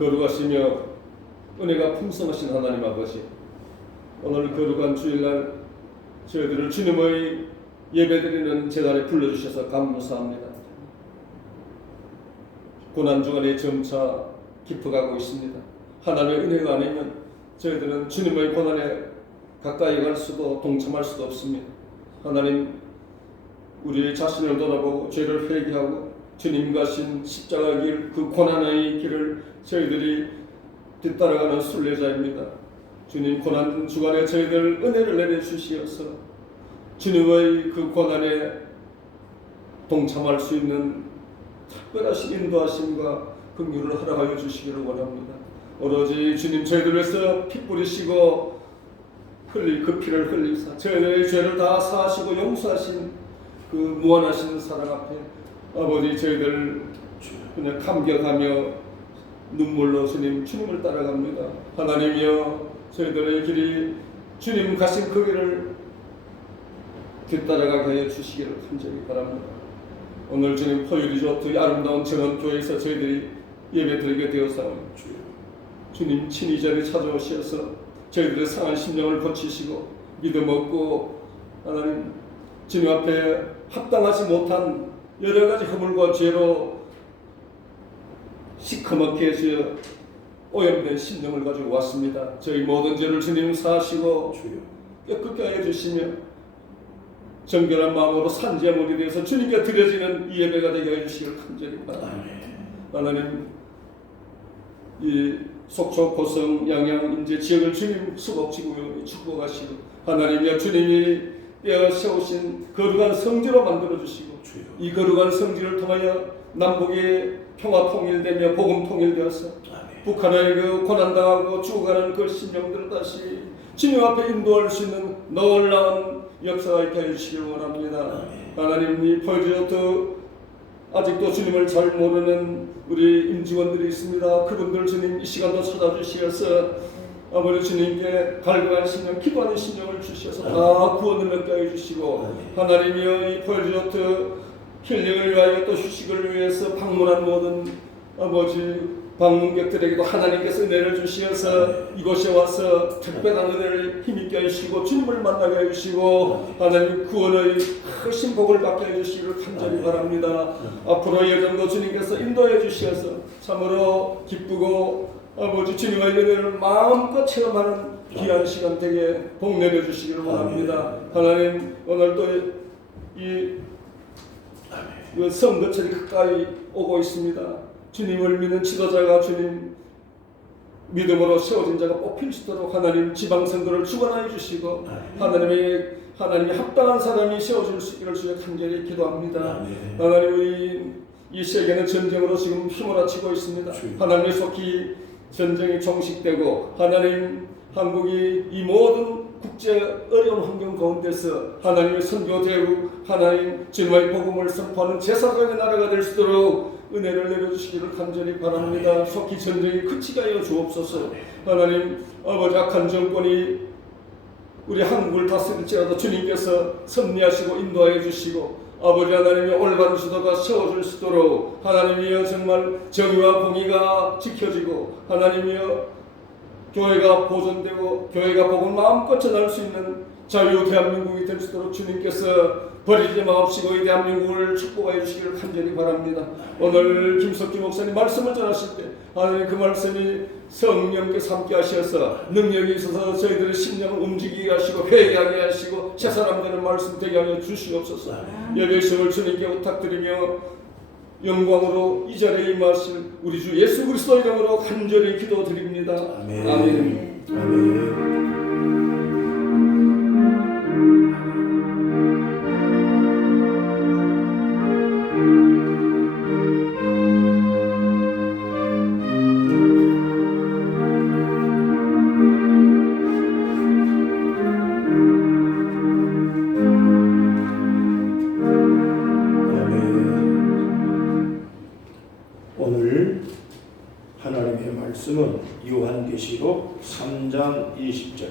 거룩하시며 은혜가 풍성하신 하나님 아버지, 오늘 거룩한 주일날 저희들을 주님의 예배드리는 제단에 불러주셔서 감사합니다. 고난주간에 점차 깊어가고 있습니다. 하나님의 은혜가 아니면 저희들은 주님의 고난에 가까이 갈 수도 동참할 수도 없습니다. 하나님, 우리 자신을 돌아보고 죄를 회개하고 주님 가신 십자가 길, 그 고난의 길을 저희들이 뒤따라가는 순례자입니다. 주님, 고난 주간에 저희들 은혜를 내려주시어서 주님의 그 고난에 동참할 수 있는 특별하신 인도하심과 긍휼을 허락하여 주시기를 원합니다. 오로지 주님, 저희들 위해서 피 뿌리시고 흘릴 그 피를 흘리사 저희들의 죄를 다 사하시고 용서하신 그 무한하신 사랑 앞에 아버지, 저희들 그냥 감격하며 눈물로 주님을 따라갑니다. 하나님이여, 저희들의 길이 주님 가신 그 길을 뒤따라가게 하여 주시기를 간절히 바랍니다. 오늘 주님 포유리조트 아름다운 정원교회에서 저희들이 예배드리게 되었사오니 주님 친히 이 자리에 찾아오셔서 저희들의 상한 심령을 고치시고 믿음 얻고 하나님 주님 앞에 합당하지 못한 여러 가지 허물과 죄로 시커멓게 해서 오염된 심령을 가지고 왔습니다. 저희 모든 죄를 주님 사하시고 깨끗게 하여 주시며 정결한 마음으로 산지함으로 대해서 주님께 드려지는 이 예배가 되게 해주시기를 간절히 바랍니다. 하나님, 이 속초, 고성, 양양, 인제 지역을 주님 수복지구역에 축복하시고 하나님이여, 주님이 떼어 세우신 거룩한 성지로 만들어주시고 이 거룩한 성지를 통하여 남북이 평화 통일되며 복음 통일되어서 북한의 그 고난당하고 죽어가는 그 심령들을 다시 주님 앞에 인도할 수 있는 놀라운 역사가 있게 해주시길 원합니다. 하나님, 이 포유리조트 아직도 주님을 잘 모르는 우리 임직원들이 있습니다. 그분들 주님 이 시간도 찾아주시어서 아버지 주님께 갈급한 심령, 기도하는 심령을 주셔서 다 구원을 얻게 해주시고 하나님이여, 이 포유리조트 힐링을 위하여 또 휴식을 위해서 방문한 모든 아버지 방문객들에게도 하나님께서 은혜를 주시어서 이곳에 와서 특별한 은혜를 힘있게 해주시고 주님을 만나게 해주시고 하나님 구원의 크신 복을 받게 해주시기를 간절히 바랍니다. 앞으로 예정도 주님께서 인도해 주시어서 참으로 기쁘고 아버지 주님의 은혜를 마음껏 체험하는 귀한 시간 되게 복 내려주시기를 원합니다. 하나님, 오늘 또 이 선거철이 가까이 오고 있습니다. 주님을 믿는 지도자가 주님 믿음으로 세워진 자가 뽑힐 수 있도록 하나님 지방선거를 주관하여 주시고 하나님이 합당한 사람이 세워질 수 있기를 주여 간절히 기도합니다. 하나님, 우리 이 세계는 전쟁으로 지금 휘몰아치고 있습니다. 하나님의 속히 전쟁이 종식되고 하나님, 한국이 이 모든 국제 어려운 환경 가운데서 하나님의 선교 대국, 하나님 주님의 복음을 선포하는 제사장의 나라가 될 수 있도록 은혜를 내려주시기를 간절히 바랍니다. 속히 전쟁이 그치게 하여 주옵소서. 하나님, 아버지 악한 정권이 우리 한국을 다스릴지라도 주님께서 섭리하시고 인도하여 주시고 아버지 하나님의 올바른 지도가 세워질 수 있도록 하나님이여, 정말 정의와 공의가 지켜지고 하나님이여, 교회가 보존되고 교회가 복음을 마음껏 전할 수 있는 자유 대한민국이 될 수 있도록 주님께서 버리지 마옵시고 이 대한민국을 축복하여 주시기를 간절히 바랍니다. 오늘 김석기 목사님 말씀을 전하실 때 하나님 그 말씀이 성령께서 함께 하셔서 능력이 있어서 저희들의 심령을 움직이게 하시고 회개하게 하시고 새 사람 되는 말씀 되게 하여 주시옵소서. 예배식을 주님께 부탁드리며 영광으로 이 자리에 임하실 우리 주 예수 그리스도 이름으로 간절히 기도드립니다. 아멘. 아멘. 아멘. 오늘 하나님의 말씀은 요한계시록 3장 20절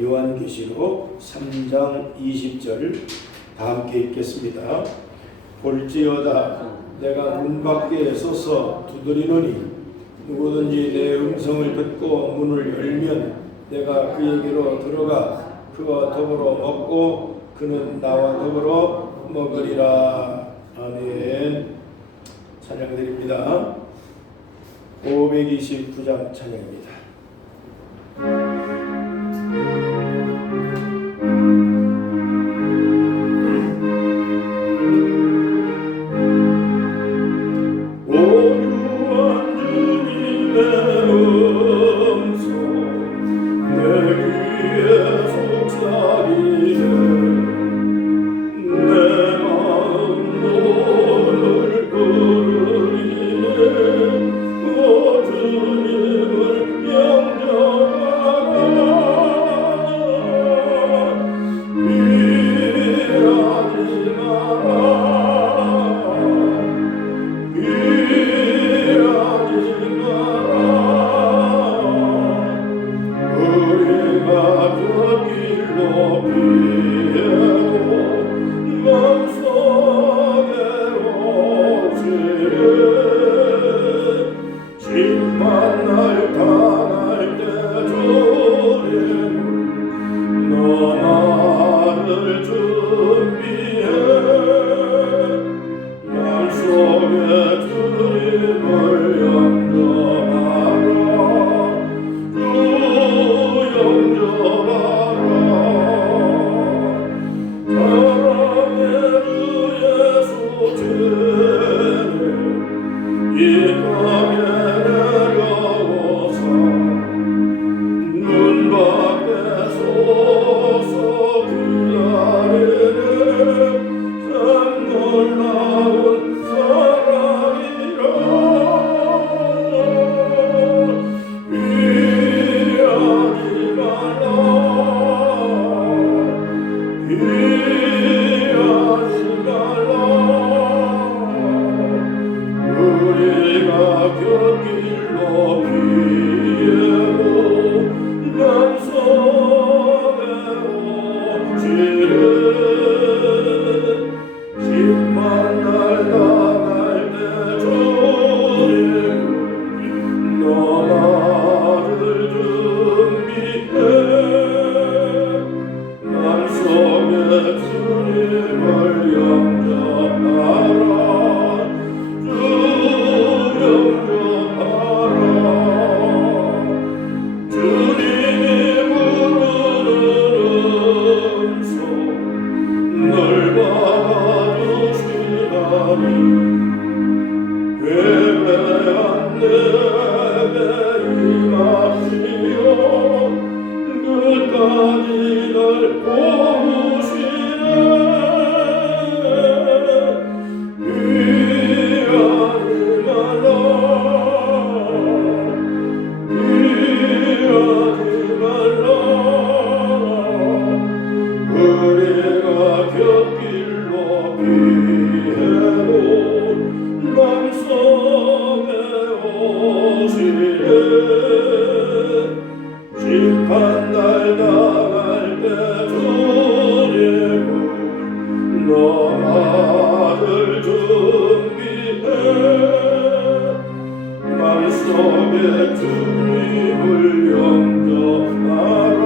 요한계시록 3장 20절 다 함께 읽겠습니다. 볼지어다 내가 문 밖에 서서 두드리노니 누구든지 내 음성을 듣고 문을 열면 내가 그에게로 들어가 그와 더불어 먹고 그는 나와 더불어 먹으리라. 아멘. 찬양드립니다. 529장 찬양입니다. 주님을 영접하라.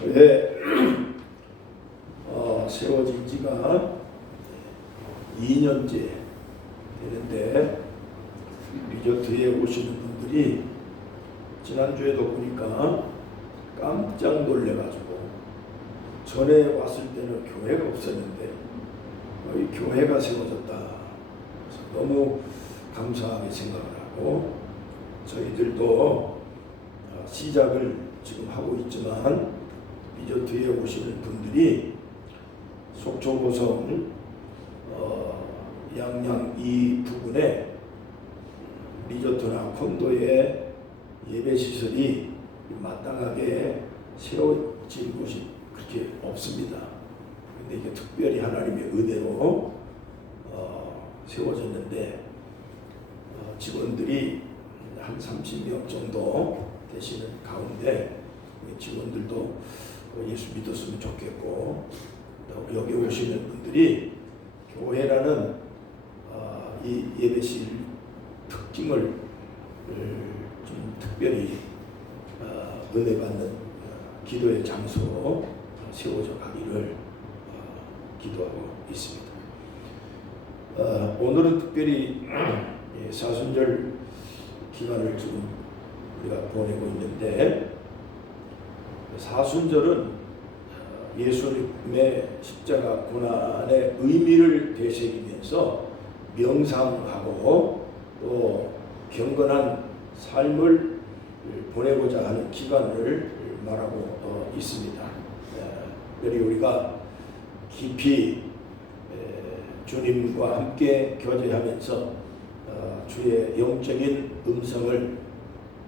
교회 세워진 지가 2년째 되는데 리조트에 오시는 분들이 지난주에도 보니까 깜짝 놀래가지고 전에 왔을 때는 교회가 없었는데 이 교회가 세워졌다. 그래서 너무 감사하게 생각을 하고 저희들도 시작을 지금 하고 있지만 리조트에 오시는 분들이 속초고성 양양 이 부근에 리조트나 콘도에 예배시설이 마땅하게 세워진 곳이 그렇게 없습니다. 근데 이게 특별히 하나님의 은혜로 세워졌는데 직원들이 한 30명 정도 되시는 가운데 직원들도 예수 믿었으면 좋겠고 또 여기 오시는 분들이 교회라는 이 예배실 특징을 좀 특별히 은혜 받는 기도의 장소로 세워져 가기를 기도하고 있습니다. 오늘은 특별히 사순절 기간을 지금 우리가 보내고 있는데 사순절은 예수님의 십자가 고난의 의미를 되새기면서 명상하고 또 경건한 삶을 보내고자 하는 기간을 말하고 있습니다. 그리 우리가 깊이 주님과 함께 교제하면서 주의 영적인 음성을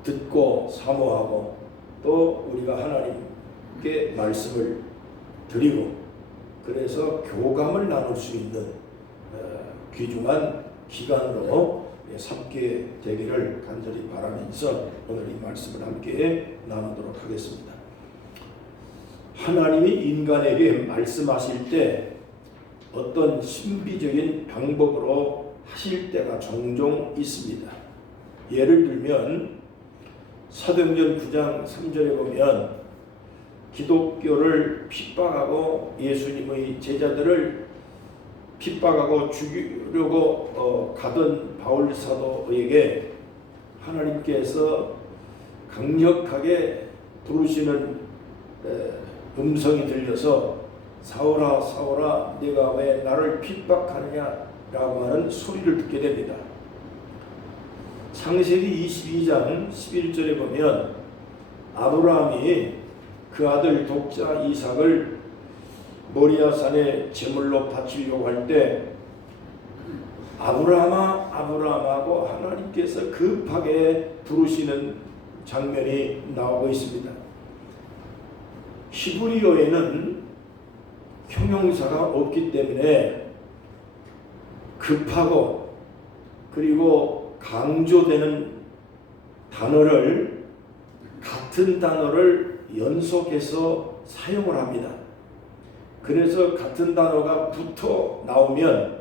듣고 사모하고 또 우리가 하나님께 말씀을 드리고 그래서 교감을 나눌 수 있는 귀중한 기간으로 삼게 되기를 간절히 바라면서 오늘 이 말씀을 함께 나누도록 하겠습니다. 하나님이 인간에게 말씀하실 때 어떤 신비적인 방법으로 하실 때가 종종 있습니다. 예를 들면 사도행전 9장 3절에 보면 기독교를 핍박하고 예수님의 제자들을 핍박하고 죽이려고 가던 바울 사도에게 하나님께서 강력하게 부르시는 음성이 들려서 사울아 사울아 네가 왜 나를 핍박하느냐라고 하는 소리를 듣게 됩니다. 창세기 22장 11절에 보면 아브라함이 그 아들 독자 이삭을 모리아산에 제물로 바치려고 할 때 아브라함아 아브라함하고 하나님께서 급하게 부르시는 장면이 나오고 있습니다. 히브리어에는 형용사가 없기 때문에 급하고 그리고 강조되는 단어를 같은 단어를 연속해서 사용을 합니다. 그래서 같은 단어가 붙어 나오면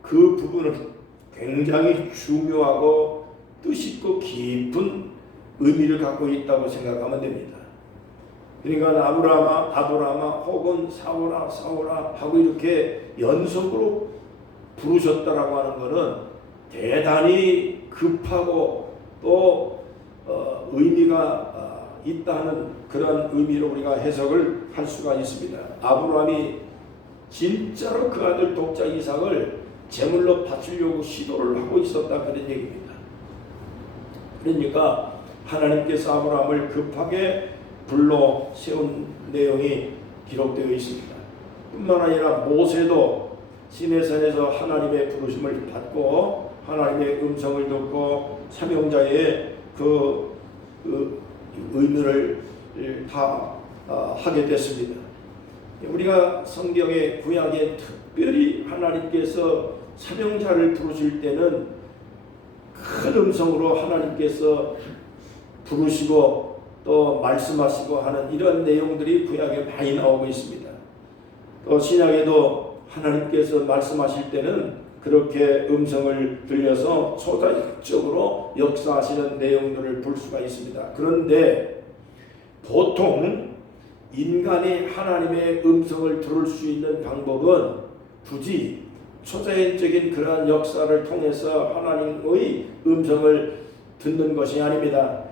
그 부분은 굉장히 중요하고 뜻있고 깊은 의미를 갖고 있다고 생각하면 됩니다. 그러니까 아브라함아 아브라함아 혹은 사울아 사울아 하고 이렇게 연속으로 부르셨다라고 하는 것은 대단히 급하고 또 의미가 있다는 그런 의미로 우리가 해석을 할 수가 있습니다. 아브라함이 진짜로 그 아들 독자 이삭을 제물로 바치려고 시도를 하고 있었다 그런 얘기입니다. 그러니까 하나님께서 아브라함을 급하게 불러 세운 내용이 기록되어 있습니다. 뿐만 아니라 모세도 시내산에서 하나님의 부르심을 받고 하나님의 음성을 듣고 사명자의 그 의무를 다 하게 됐습니다. 우리가 성경의 구약에 특별히 하나님께서 사명자를 부르실 때는 큰 음성으로 하나님께서 부르시고 또 말씀하시고 하는 이런 내용들이 구약에 많이 나오고 있습니다. 또 신약에도 하나님께서 말씀하실 때는 그렇게 음성을 들려서 초자연적으로 역사하시는 내용들을 볼 수가 있습니다. 그런데 보통 인간이 하나님의 음성을 들을 수 있는 방법은 굳이 초자연적인 그러한 역사를 통해서 하나님의 음성을 듣는 것이 아닙니다.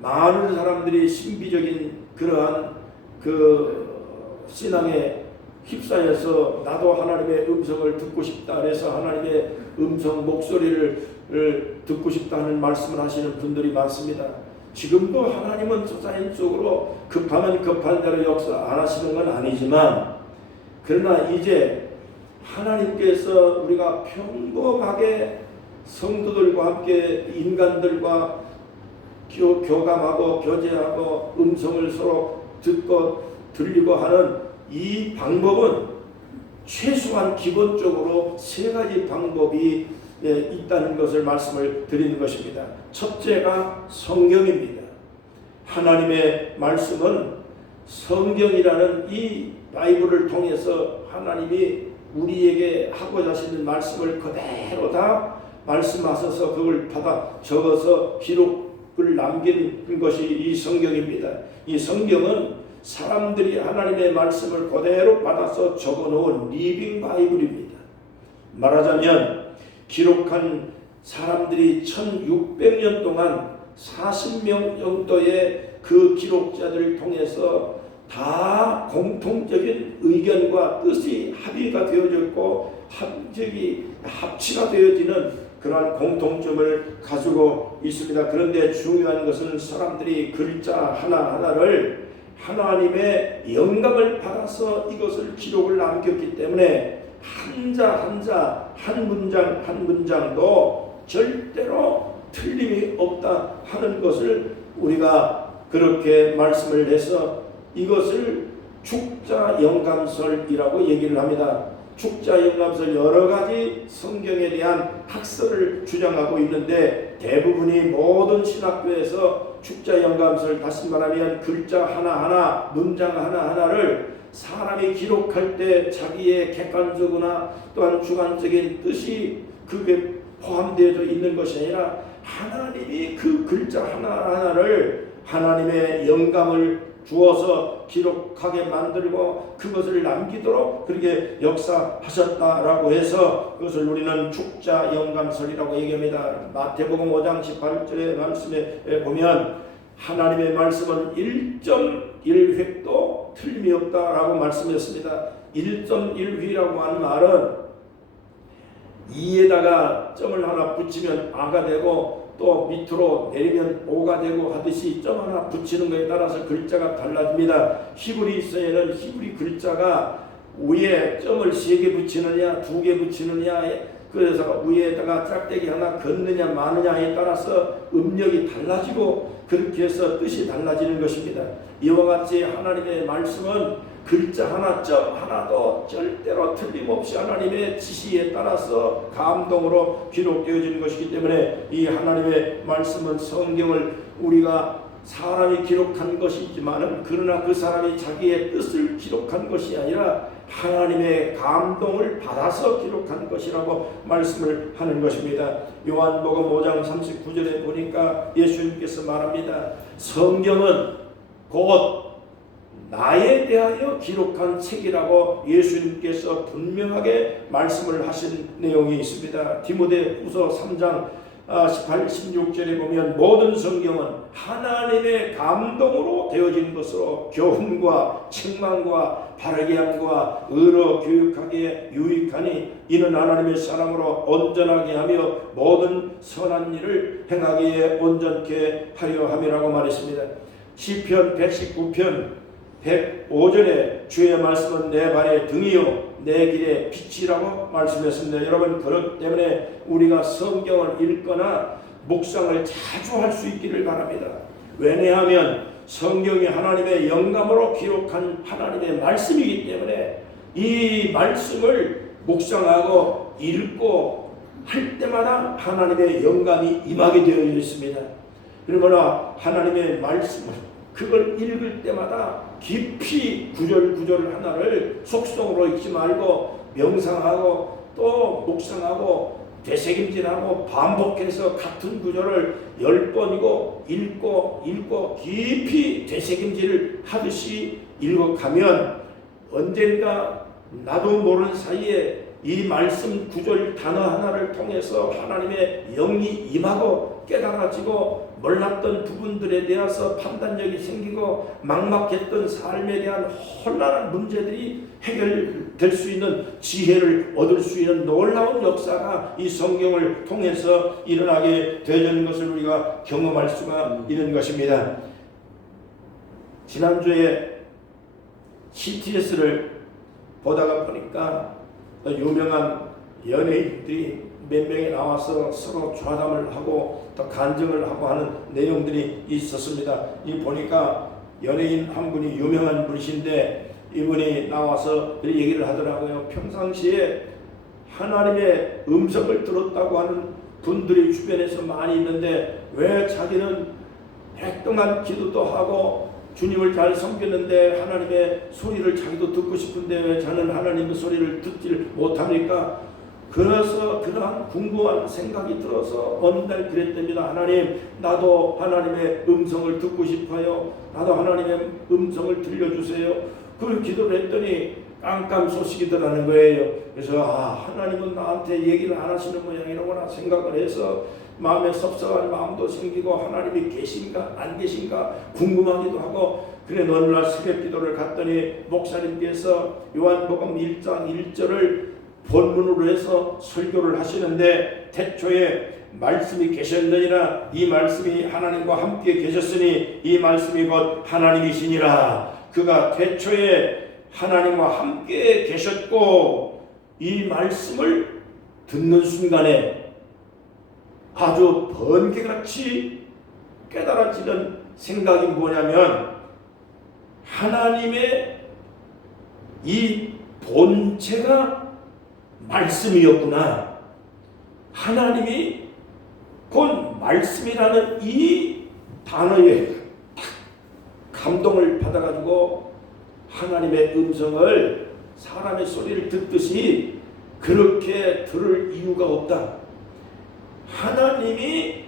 많은 사람들이 신비적인 그러한 그 신앙에 휩싸여서 나도 하나님의 음성을 듣고 싶다 그래서 하나님의 음성 목소리를 듣고 싶다는 말씀을 하시는 분들이 많습니다. 지금도 하나님은 초자연적으로 급하면 급한 대로 역사 안 하시는 건 아니지만, 그러나 이제 하나님께서 우리가 평범하게 성도들과 함께 인간들과 교감하고 교제하고 음성을 서로 듣고 들리고 하는 이 방법은 최소한 기본적으로 세 가지 방법이 있다는 것을 말씀을 드리는 것입니다. 첫째가 성경입니다. 하나님의 말씀은 성경이라는 이 바이블을 통해서 하나님이 우리에게 하고자 하시는 말씀을 그대로 다 말씀하셔서 그걸 받아 적어서 기록을 남긴 것이 이 성경입니다. 이 성경은 사람들이 하나님의 말씀을 그대로 받아서 적어놓은 리빙 바이블입니다. 말하자면 기록한 사람들이 1600년 동안 40명 정도의 그 기록자들을 통해서 다 공통적인 의견과 뜻이 합의가 되어졌고 합치가 되어지는 그러한 공통점을 가지고 있습니다. 그런데 중요한 것은 사람들이 글자 하나하나를 하나님의 영감을 받아서 이것을 기록을 남겼기 때문에 한자 한자 한 문장 한 문장도 절대로 틀림이 없다 하는 것을 우리가 그렇게 말씀을 해서 이것을 축자영감설이라고 얘기를 합니다. 축자영감설 여러 가지 성경에 대한 학설을 주장하고 있는데 대부분이 모든 신학교에서 축자영감설, 다시 말하면 글자 하나하나 문장 하나하나를 사람이 기록할 때 자기의 객관적이나 또한 주관적인 뜻이 그게 포함되어 있는 것이 아니라 하나님이 그 글자 하나하나를 하나님의 영감을 주어서 기록하게 만들고 그것을 남기도록 그렇게 역사하셨다라고 해서 그것을 우리는 축자영감설이라고 얘기합니다. 마태복음 5장 18절의 말씀에 보면 하나님의 말씀은 1.1획도 틀림이 없다라고 말씀했습니다. 1.1획이라고 하는 말은 이에다가 점을 하나 붙이면 아가 되고 또 밑으로 내리면 오가 되고 하듯이 점 하나 붙이는 것에 따라서 글자가 달라집니다. 히브리서에는 히브리 글자가 위에 점을 3개 붙이느냐 2개 붙이느냐, 그래서 위에다가 짝대기 하나 긋느냐 마느냐에 따라서 음력이 달라지고 그렇게 해서 뜻이 달라지는 것입니다. 이와 같이 하나님의 말씀은 글자 하나 점 하나도 절대로 틀림없이 하나님의 지시에 따라서 감동으로 기록되어지는 것이기 때문에 이 하나님의 말씀은 성경을 우리가 사람이 기록한 것이지만은 그러나 그 사람이 자기의 뜻을 기록한 것이 아니라 하나님의 감동을 받아서 기록한 것이라고 말씀을 하는 것입니다. 요한복음 5장 39절에 보니까 예수님께서 말합니다. 성경은 곧 나에 대하여 기록한 책이라고 예수님께서 분명하게 말씀을 하신 내용이 있습니다. 디모데후서 3장 18, 16절에 보면 모든 성경은 하나님의 감동으로 되어진 것으로 교훈과 책망과 바르게 함과 의로 교육하기에 유익하니 이는 하나님의 사람으로 온전하게 하며 모든 선한 일을 행하기에 온전케 하려 함이라고 말했습니다. 시편 119편 105절에 주의 말씀은 내 발의 등이요 내 길의 빛이라고 말씀했습니다. 여러분, 그렇기 때문에 우리가 성경을 읽거나 묵상을 자주 할 수 있기를 바랍니다. 왜냐하면 성경이 하나님의 영감으로 기록한 하나님의 말씀이기 때문에 이 말씀을 묵상하고 읽고 할 때마다 하나님의 영감이 임하게 되어 있습니다. 그러므로 하나님의 말씀을 그걸 읽을 때마다 깊이 구절 하나를 속성으로 읽지 말고 명상하고 또 묵상하고 되새김질하고 반복해서 같은 구절을 10번이고 읽고 깊이 되새김질을 하듯이 읽어가면 언젠가 나도 모르는 사이에 이 말씀 구절 단어 하나를 통해서 하나님의 영이 임하고 깨달아지고 몰랐던 부분들에 대해서 판단력이 생기고 막막했던 삶에 대한 혼란한 문제들이 해결될 수 있는 지혜를 얻을 수 있는 놀라운 역사가 이 성경을 통해서 일어나게 되는 것을 우리가 경험할 수가 있는 것입니다. 지난주에 CTS를 보다가 보니까 유명한 연예인들이 몇 명이 나와서 서로 좌담을 하고 또 간증을 하고 하는 내용들이 있었습니다. 이 보니까 연예인 한 분이 유명한 분이신데 이분이 나와서 얘기를 하더라고요. 평상시에 하나님의 음성을 들었다고 하는 분들이 주변에서 많이 있는데 왜 자기는 백동안 기도도 하고 주님을 잘 섬겼는데 하나님의 소리를 자기도 듣고 싶은데 왜 자는 하나님의 소리를 듣질 못합니까? 그래서 그러한 궁금한 생각이 들어서 어느 날 그랬답니다. 하나님, 나도 하나님의 음성을 듣고 싶어요. 나도 하나님의 음성을 들려주세요. 그걸 기도를 했더니 깜깜소식이더라는 거예요. 그래서 하나님은 나한테 얘기를 안 하시는 모양이라고나 생각을 해서 마음에 섭섭한 마음도 생기고 하나님이 계신가 안 계신가 궁금하기도 하고 그래 어느 날 새벽 기도를 갔더니 목사님께서 요한복음 1장 1절을 본문으로 해서 설교를 하시는데 태초에 말씀이 계셨느니라 이 말씀이 하나님과 함께 계셨으니 이 말씀이 곧 하나님이시니라. 그가 태초에 하나님과 함께 계셨고 이 말씀을 듣는 순간에 아주 번개같이 깨달아지는 생각이 뭐냐면 하나님의 이 본체가 말씀이었구나. 하나님이 곧 말씀이라는 이 단어에 감동을 받아가지고 하나님의 음성을 사람의 소리를 듣듯이 그렇게 들을 이유가 없다. 하나님이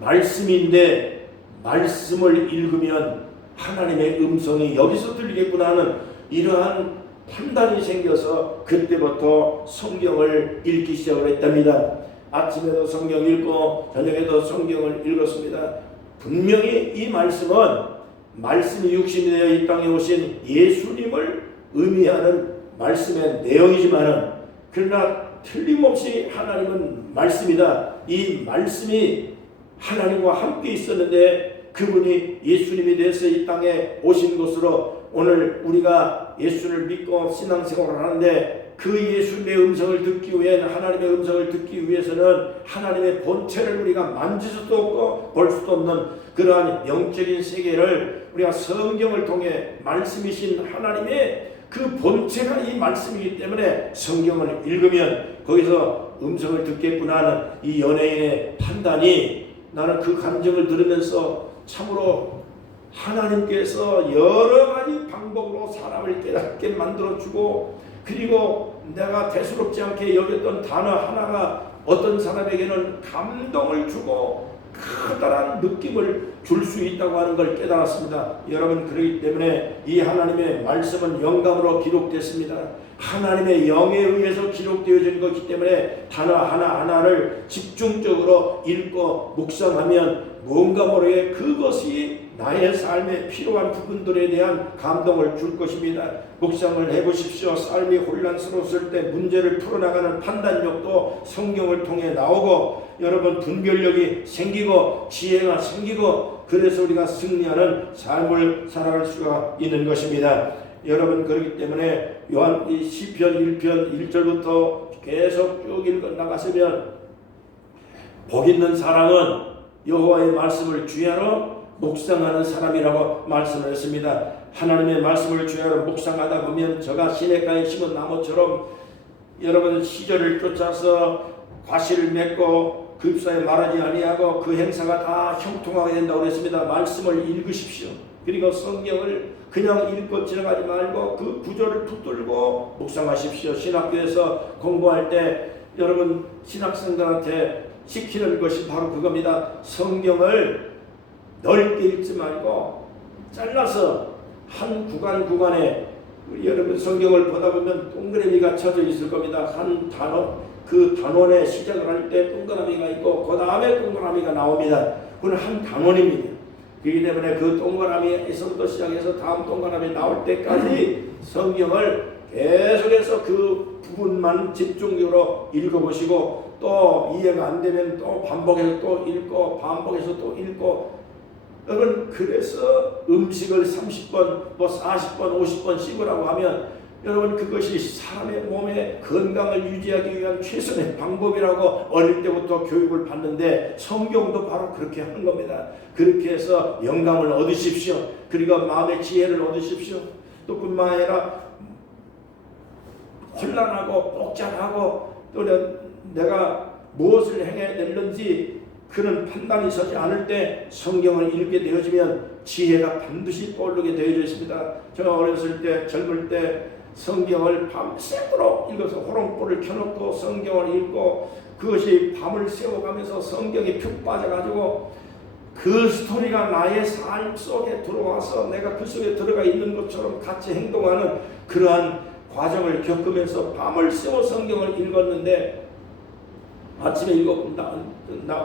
말씀인데 말씀을 읽으면 하나님의 음성이 여기서 들리겠구나 하는 이러한 판단이 생겨서 그때부터 성경을 읽기 시작을 했답니다. 아침에도 성경 읽고 저녁에도 성경을 읽었습니다. 분명히 이 말씀은 말씀이 육신이 되어 이 땅에 오신 예수님을 의미하는 말씀의 내용이지만은 그러나 틀림없이 하나님은 말씀이다. 이 말씀이 하나님과 함께 있었는데 그분이 예수님이 되어서 이 땅에 오신 것으로 오늘 우리가 예수를 믿고 신앙생활을 하는데 그 예수님의 음성을 듣기 위해 하나님의 음성을 듣기 위해서는 하나님의 본체를 우리가 만질 수도 없고 볼 수도 없는 그러한 영적인 세계를 우리가 성경을 통해 말씀이신 하나님의 그 본체가 이 말씀이기 때문에 성경을 읽으면 거기서 음성을 듣겠구나 하는 이 연예인의 판단이 나는 그 감정을 들으면서 참으로 하나님께서 여러 가지 방법으로 사람을 깨닫게 만들어주고 그리고 내가 대수롭지 않게 여겼던 단어 하나가 어떤 사람에게는 감동을 주고 커다란 느낌을 줄 수 있다고 하는 걸 깨달았습니다. 여러분 그렇기 때문에 이 하나님의 말씀은 영감으로 기록됐습니다. 하나님의 영에 의해서 기록되어진 것이기 때문에 단어 하나하나를 집중적으로 읽고 묵상하면 뭔가 모르게 그것이 나의 삶에 필요한 부분들에 대한 감동을 줄 것입니다. 묵상을 해보십시오. 삶이 혼란스러웠을 때 문제를 풀어나가는 판단력도 성경을 통해 나오고 여러분 분별력이 생기고 지혜가 생기고 그래서 우리가 승리하는 삶을 살아갈 수가 있는 것입니다. 여러분 그렇기 때문에 요한 시편 1편 1절부터 계속 쭉 읽어 나가시면 복 있는 사람은 여호와의 말씀을 주야로 묵상하는 사람이라고 말씀을 했습니다. 하나님의 말씀을 주야로 묵상하다 보면 저가 시냇가에 심은 나무처럼 여러분 시절을 쫓아서 과실을 맺고 급사에 말하지 아니하고 그 행사가 다 형통하게 된다고 그랬습니다. 말씀을 읽으십시오. 그리고 성경을 그냥 읽고 지나가지 말고 그 구절을 붙들고 묵상하십시오. 신학교에서 공부할 때 여러분 신학생들한테 시키는 것이 바로 그겁니다. 성경을 넓게 읽지 말고 잘라서 한 구간에 여러분 성경을 보다 보면 동그라미가 쳐져 있을 겁니다. 한 단원, 그 단원에 시작을 할 때 동그라미가 있고 그 다음에 동그라미가 나옵니다. 그건 한 단원입니다. 그렇기 때문에 그 동그라미에서부터 시작해서 다음 동그라미 나올 때까지 성경을 계속해서 그 부분만 집중적으로 읽어보시고 또 이해가 안 되면 또 반복해서 또 읽고 반복해서 또 읽고 여러분 그래서 음식을 30번 뭐 40번 50번 씹으라고 하면 여러분 그것이 사람의 몸의 건강을 유지하기 위한 최선의 방법이라고 어릴 때부터 교육을 받는데 성경도 바로 그렇게 하는 겁니다. 그렇게 해서 영감을 얻으십시오. 그리고 마음의 지혜를 얻으십시오. 또 뿐만 아니라 혼란하고 복잡하고 또 내가 무엇을 행해야 되는지 그런 판단이 서지 않을 때 성경을 읽게 되어지면 지혜가 반드시 떠오르게 되어져 있습니다. 제가 어렸을 때 젊을 때 성경을 밤새도록 읽어서 호롱불을 켜놓고 성경을 읽고 그것이 밤을 새워가면서 성경에 푹 빠져가지고 그 스토리가 나의 삶 속에 들어와서 내가 그 속에 들어가 있는 것처럼 같이 행동하는 그러한 과정을 겪으면서 밤을 새워 성경을 읽었는데 아침에 읽어본다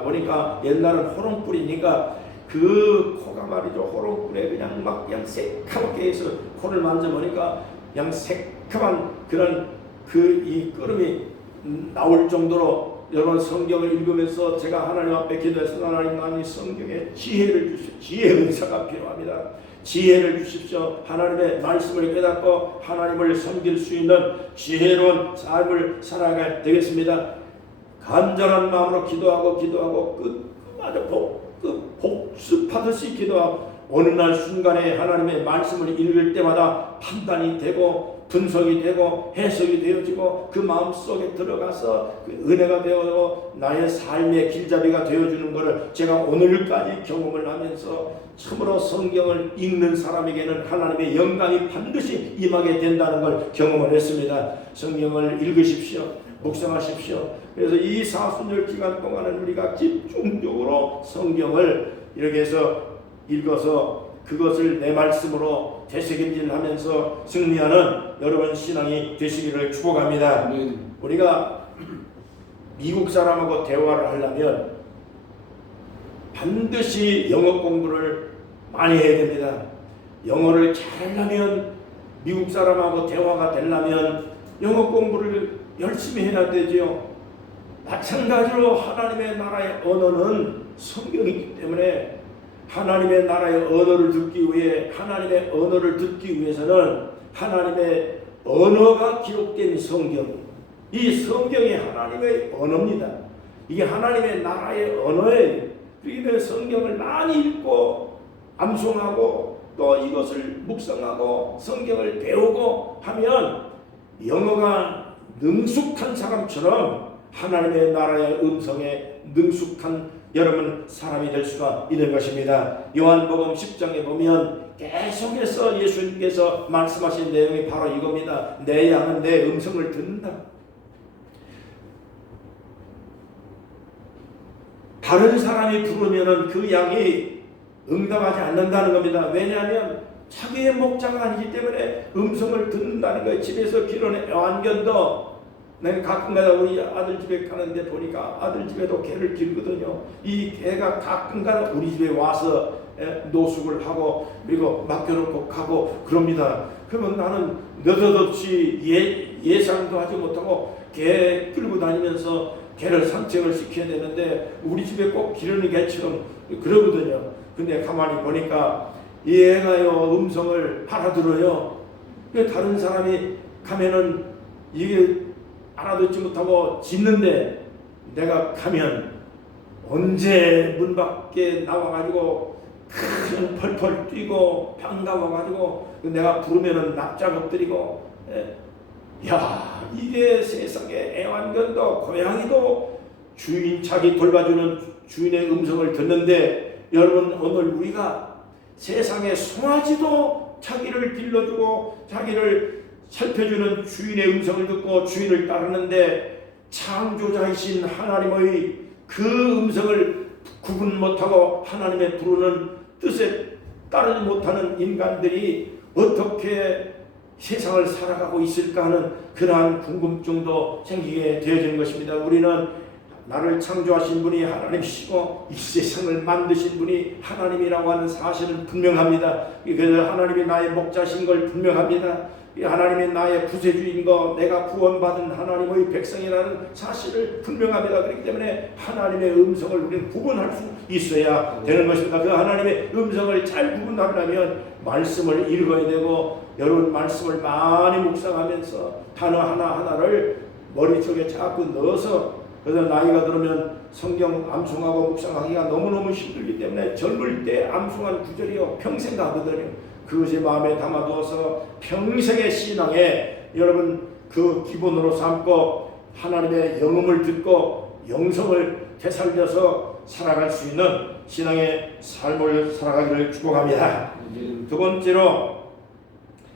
보니까 옛날은 호롱불이니까 그 코가 말이죠. 호롱불에 그냥 새카맣게 해서 코를 만져보니까 그냥 새카만 그런 이 끓음이 나올 정도로 여러분 성경을 읽으면서 제가 하나님 앞에 기도해서 하나님 성경에 지혜를 주십시오. 지혜 은사가 필요합니다. 지혜를 주십시오. 하나님의 말씀을 깨닫고 하나님을 섬길 수 있는 지혜로운 삶을 살아가야 되겠습니다. 간절한 마음으로 기도하고 끝마다 복습하듯이 기도하고 어느 날 순간에 하나님의 말씀을 읽을 때마다 판단이 되고 분석이 되고 해석이 되어지고 그 마음속에 들어가서 그 은혜가 되어 나의 삶의 길잡이가 되어주는 것을 제가 오늘까지 경험을 하면서 참으로 성경을 읽는 사람에게는 하나님의 영감이 반드시 임하게 된다는 걸 경험을 했습니다. 성경을 읽으십시오. 묵상하십시오. 그래서 이 사순절 기간 동안은 우리가 집중적으로 성경을 이렇게 해서 읽어서 그것을 내 말씀으로 되새김질하면서 승리하는 여러분 신앙이 되시기를 축복합니다. 우리가 미국 사람하고 대화를 하려면 반드시 영어 공부를 많이 해야 됩니다. 영어를 잘하려면 미국 사람하고 대화가 되려면 영어 공부를 열심히 해야 되지요. 마찬가지로 하나님의 나라의 언어는 성경이기 때문에 하나님의 나라의 언어를 듣기 위해 하나님의 언어를 듣기 위해서는 하나님의 언어가 기록된 성경, 이 성경이 하나님의 언어입니다. 이게 하나님의 나라의 언어예요. 그러기 성경을 많이 읽고 암송하고 또 이것을 묵상하고 성경을 배우고 하면 영어가 능숙한 사람처럼 하나님의 나라의 음성에 능숙한 여러분 사람이 될 수가 있는 것입니다. 요한복음 10장에 보면 계속해서 예수님께서 말씀하신 내용이 바로 이겁니다. 내 양은 내 음성을 듣는다. 다른 사람이 부르면은 그 양이 응답하지 않는다는 겁니다. 왜냐하면 자기의 목자가 아니기 때문에 음성을 듣는다는 거예요. 집에서 기르는 애완견도 내가 가끔가다 우리 아들 집에 가는데 보니까 아들 집에도 개를 기르거든요. 이 개가 가끔가다 우리 집에 와서 노숙을 하고 그리고 맡겨놓고 가고 그럽니다. 그러면 나는 느닷없이 예상도 하지 못하고 개 끌고 다니면서 개를 산책을 시켜야 되는데 우리 집에 꼭 기르는 개처럼 그러거든요. 근데 가만히 보니까 이 애가요 음성을 알아들어요. 다른 사람이 가면은 이게 알아듣지 못하고 짖는데 내가 가면 언제 문 밖에 나와가지고 그냥 펄펄 뛰고 반가워가지고 내가 부르면은 납작 엎드리고 야 이게 세상에 애완견도 고양이도 주인 자기 돌봐주는 주인의 음성을 듣는데 여러분 오늘 우리가 세상에 송아지도 자기를 길러주고 자기를 살펴주는 주인의 음성을 듣고 주인을 따르는데 창조자이신 하나님의 그 음성을 구분 못하고 하나님의 부르는 뜻에 따르지 못하는 인간들이 어떻게 세상을 살아가고 있을까 하는 그러한 궁금증도 생기게 되어지는 것입니다. 우리는 나를 창조하신 분이 하나님이시고 이 세상을 만드신 분이 하나님이라고 하는 사실은 분명합니다. 그래서 하나님이 나의 목자신 걸 분명합니다. 하나님이 나의 구세주인 거, 내가 구원받은 하나님의 백성이라는 사실을 분명합니다. 그렇기 때문에 하나님의 음성을 우리는 구분할 수 있어야 되는 것입니다. 그 하나님의 음성을 잘 구분하려면 말씀을 읽어야 되고, 여러분 말씀을 많이 묵상하면서 단어 하나하나를 머릿속에 자꾸 넣어서, 그래서 나이가 들으면 성경 암송하고 묵상하기가 너무너무 힘들기 때문에 젊을 때 암송한 구절이요 평생 가거든요. 그것이 마음에 담아두어서 평생의 신앙에 여러분 그 기본으로 삼고 하나님의 영음을 듣고 영성을 되살려서 살아갈 수 있는 신앙의 삶을 살아가기를 축복합니다. 두 번째로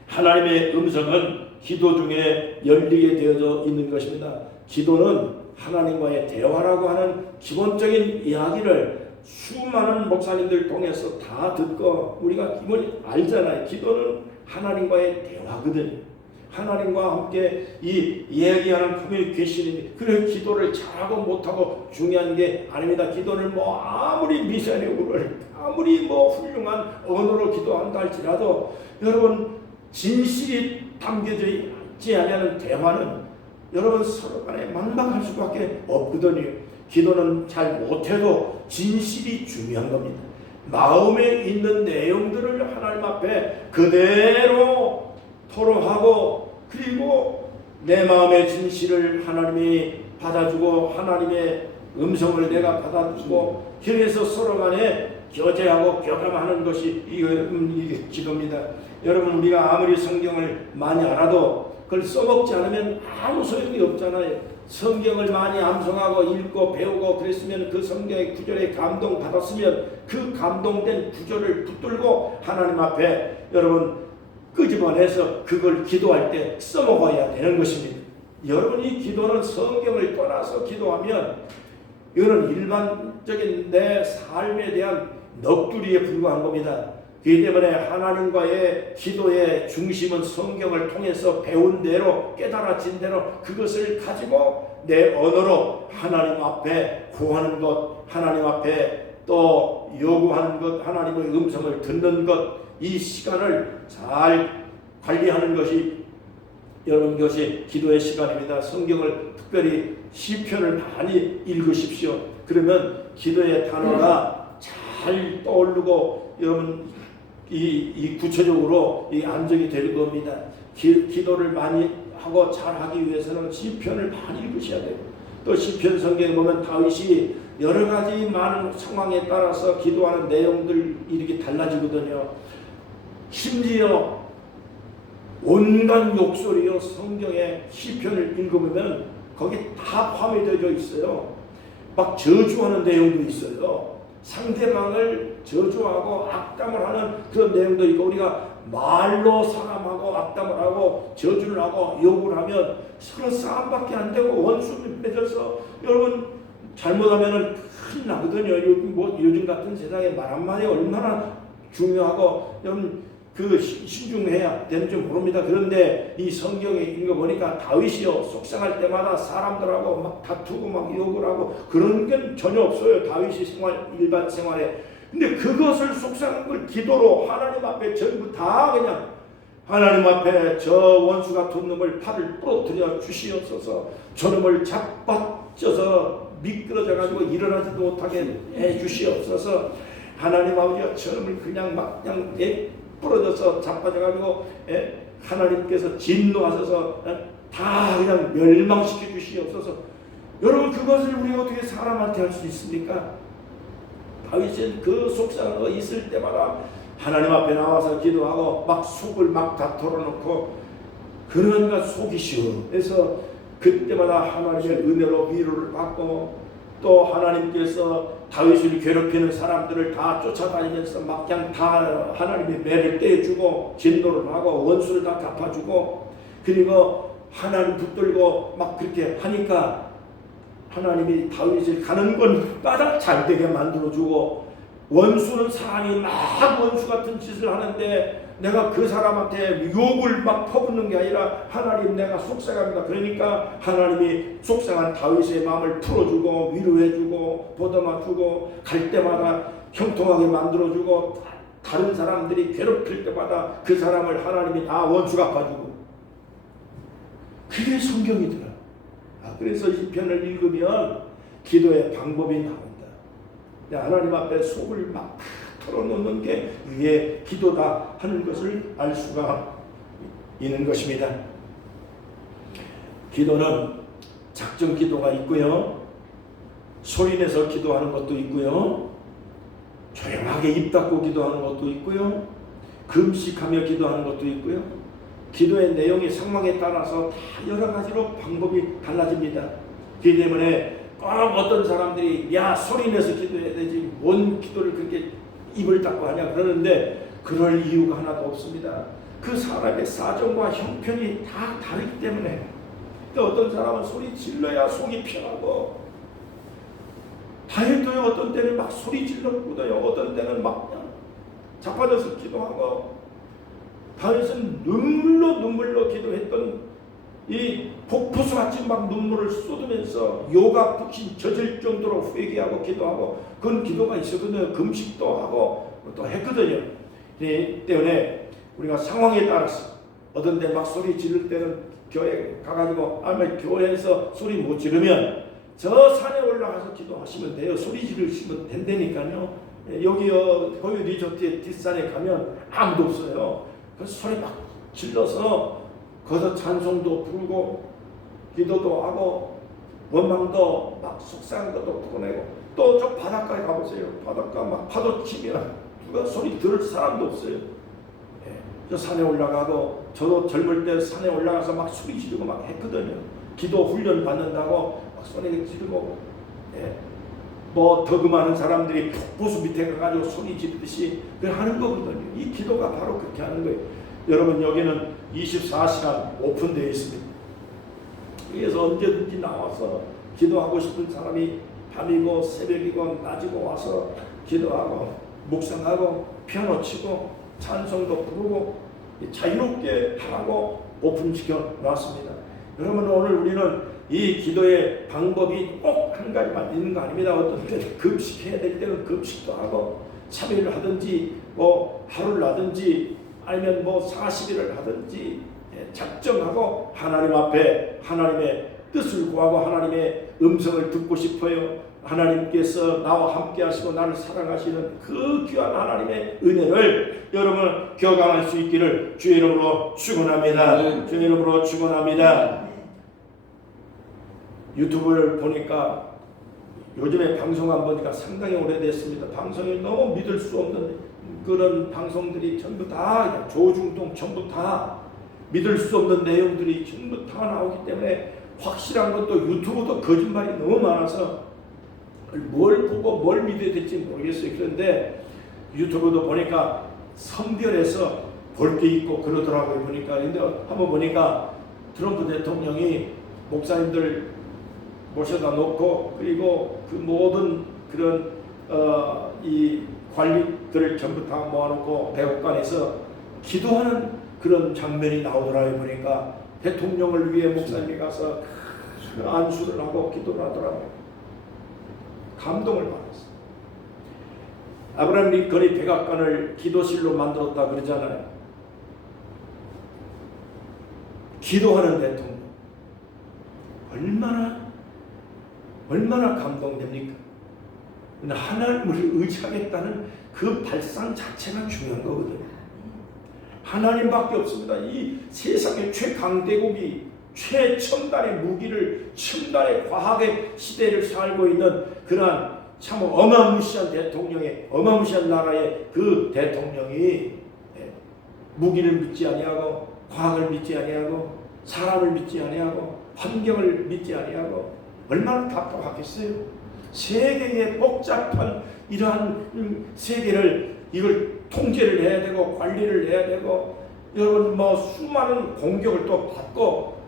하나님의 음성은 기도 중에 열리게 되어져 있는 것입니다. 기도는 하나님과의 대화라고 하는 기본적인 이야기를 수많은 목사님들 통해서 다 듣고 우리가 기본이 알잖아요. 기도는 하나님과의 대화거든요. 하나님과 함께 이 얘기하는 커뮤니케이션이, 그래 기도를 잘하고 못하고 중요한 게 아닙니다. 기도는 뭐 아무리 미사리우를 아무리 뭐 훌륭한 언어로 기도한다 할지라도 여러분 진실이 담겨져 있지 않은 대화는 여러분 서로 간에 망망할 수밖에 없거든요. 기도는 잘 못해도 진실이 중요한 겁니다. 마음에 있는 내용들을 하나님 앞에 그대로 토로하고, 그리고 내 마음의 진실을 하나님이 받아주고 하나님의 음성을 내가 받아주고, 그래서 서로 간에 교제하고 교감하는 것이 이게 기도입니다. 여러분 우리가 아무리 성경을 많이 알아도 그걸 써먹지 않으면 아무 소용이 없잖아요. 성경을 많이 암송하고 읽고 배우고 그랬으면 그 성경의 구절에 감동받았으면 그 감동된 구절을 붙들고 하나님 앞에 여러분 끄집어내서 그걸 기도할 때 써먹어야 되는 것입니다. 여러분이 기도는 성경을 떠나서 기도하면 이거는 일반적인 내 삶에 대한 넋두리에 불과한 겁니다. 그렇기 때문에 하나님과의 기도의 중심은 성경을 통해서 배운 대로 깨달아진 대로 그것을 가지고 내 언어로 하나님 앞에 구하는 것, 하나님 앞에 또 요구하는 것, 하나님의 음성을 듣는 것, 이 시간을 잘 관리하는 것이 여러분 것이 기도의 시간입니다. 성경을 특별히 시편을 많이 읽으십시오. 그러면 기도의 단어가 잘 떠오르고 여러분 이 구체적으로 이 안정이 될 겁니다. 기도를 많이 하고 잘하기 위해서는 시편을 많이 읽으셔야 되고, 또 시편 성경에 보면 다윗이 여러 가지 많은 상황에 따라서 기도하는 내용들 이렇게 달라지거든요. 심지어 온갖 욕설이요 성경에 시편을 읽어보면 거기 다 포함되어 있어요. 막 저주하는 내용도 있어요. 상대방을 저주하고 악담을 하는 그런 내용도 있고, 우리가 말로 사람하고 악담을 하고 저주를 하고 욕을 하면 서로 싸움밖에 안 되고 원수를 맺어서 여러분 잘못하면 큰일 나거든요. 요즘 같은 세상에 말 한마디 얼마나 중요하고 여러분 그 신중해야 되는지 모릅니다. 그런데 이 성경에 읽어보니까 다윗이요 속상할 때마다 사람들하고 막 다투고 막 욕을 하고 그런 게 전혀 없어요. 다윗이 일반 생활에. 근데 그것을 속상한 걸 기도로 하나님 앞에 전부 다 그냥 하나님 앞에 저 원수 같은 놈을 팔을 부러뜨려 주시옵소서, 저놈을 잡아쪄서 미끄러져 가지고 일어나지도 못하게 해 주시옵소서, 하나님 아버지가 저놈을 그냥 막 그냥 부러져서 자빠져가지고 하나님께서 진노하셔서 다 그냥 멸망시켜 주시옵소서. 여러분 그것을 우리가 어떻게 사람한테 할 수 있습니까? 다윗은 그 속상한 거 있을 때마다 하나님 앞에 나와서 기도하고 막 속을 막 다 털어놓고 그러니까 속이 시원해서 그때마다 하나님의 은혜로 위로를 받고, 또 하나님께서 다윗을 괴롭히는 사람들을 다 쫓아다니면서 막 그냥 다 하나님의 매를 떼주고 진노를 하고 원수를 다 갚아주고, 그리고 하나님 붙들고 막 그렇게 하니까 하나님이 다윗을 가는 곳마다 잘되게 만들어주고, 원수는 사람이 막 원수 같은 짓을 하는데 내가 그 사람한테 욕을 막 퍼붓는 게 아니라 하나님 내가 속상합니다. 그러니까 하나님이 속상한 다윗의 마음을 풀어주고 위로해주고 보듬어주고 갈 때마다 형통하게 만들어주고 다른 사람들이 괴롭힐 때마다 그 사람을 하나님이 다 원수 갚아주고 그게 성경이더라. 그래서 이 편을 읽으면 기도의 방법이 나온다. 하나님 앞에 속을 막 털어놓는 게 위에 기도다 하는 것을 알 수가 있는 것입니다. 기도는 작정 기도가 있고요, 소리내서 기도하는 것도 있고요, 조용하게 입 닫고 기도하는 것도 있고요, 금식하며 기도하는 것도 있고요. 기도의 내용이 상황에 따라서 다 여러 가지로 방법이 달라집니다. 그렇기 때문에 꼭 어떤 사람들이 야 소리내서 기도해야 되지 뭔 기도를 그렇게 입을 닫고 하냐 그러는데 그럴 이유가 하나도 없습니다. 그 사람의 사정과 형편이 다 다르기 때문에 어떤 사람은 소리 질러야 속이 편하고 다윗도요 어떤 때는 막 소리 질렀거든요. 어떤 때는 막 그냥 자빠져서 기도하고 다윗은 눈물로 기도했던 이 폭포수같이 막 눈물을 쏟으면서 요가 푹신 젖을 정도로 회개하고 기도하고 그런 기도가 있었거든요. 금식도 하고 또 했거든요. 때문에 우리가 상황에 따라서 어떤 데 막 소리 지를 때는 교회 가가지고 아니면 교회에서 소리 못 지르면 저 산에 올라가서 기도하시면 돼요. 소리 지르시면 된다니까요. 여기요 거기 리조트의 뒷산에 가면 아무도 없어요. 그래서 소리 막 질러서 거기서 찬송도 부르고 기도도 하고 원망도 막 속상한 것도 풀어내고 또 저 바닷가에 가보세요. 바닷가 막 파도 치면 누가 소리 들을 사람도 없어요. 저 산에 올라가고 저도 젊을 때 산에 올라가서 막 소리 지르고 막 했거든요. 기도 훈련 받는다고 막 소리 지르고 뭐 더 많은 사람들이 폭포수 밑에 가가지고 소리 지르듯이 하는 거거든요. 이 기도가 바로 그렇게 하는 거예요. 여러분 여기는 24시간 오픈되어 있습니다. 그래서 언제든지 나와서 기도하고 싶은 사람이 밤이고 새벽이고 낮이고 와서 기도하고 묵상하고 피아노 치고 찬송도 부르고 자유롭게 하라고 오픈시켜 놨습니다. 여러분 오늘 우리는 이 기도의 방법이 꼭 한 가지만 있는 거 아닙니다. 어떤 때는 금식해야 될 때는 금식도 하고 3일을 하든지 뭐 하루를 하든지 아니면 뭐 40일을 하든지 작정하고 하나님 앞에 하나님의 뜻을 구하고 하나님의 음성을 듣고 싶어요. 하나님께서 나와 함께 하시고 나를 사랑하시는 그 귀한 하나님의 은혜를 여러분 경험할 수 있기를 주의 이름으로 축원합니다. 주의 이름으로 축원합니다. 유튜브를 보니까 요즘에 방송한 보니까 상당히 오래됐습니다. 방송이 너무 믿을 수 없는 그런 방송들이 전부 다 조중동 전부 다 믿을 수 없는 내용들이 전부 다 나오기 때문에 확실한 것도 유튜브도 거짓말이 너무 많아서 뭘 보고 뭘 믿어야 될지 모르겠어요. 그런데 유튜브도 보니까 선별해서 볼 게 있고 그러더라고요. 보니까 근데 한번 보니까 트럼프 대통령이 목사님들 모셔다 놓고 그리고 그 모든 그런 이 관리들을 전부 다 모아놓고 백악관에서 기도하는 그런 장면이 나오더라고요. 보니까 대통령을 위해 목사님이 가서 안수를 하고 기도를 하더라고요. 감동을 받았어요. 아브라함 링컨이 백악관을 기도실로 만들었다 그러잖아요. 기도하는 대통령 얼마나 감동됩니까? 하나님을 의지하겠다는 그 발상 자체가 중요한 거거든요. 하나님밖에 없습니다. 이 세상의 최강대국이 최첨단의 무기를 첨단의 과학의 시대를 살고 있는 그러한 참 어마무시한 대통령의 어마무시한 나라의 그 대통령이 무기를 믿지 아니하고 과학을 믿지 아니하고 사람을 믿지 아니하고 환경을 믿지 아니하고 얼마나 답답하겠어요. 세계의 복잡한 이러한 세계를 이걸 통제를 해야 되고 관리를 해야 되고 여러분 뭐 수많은 공격을 또 받고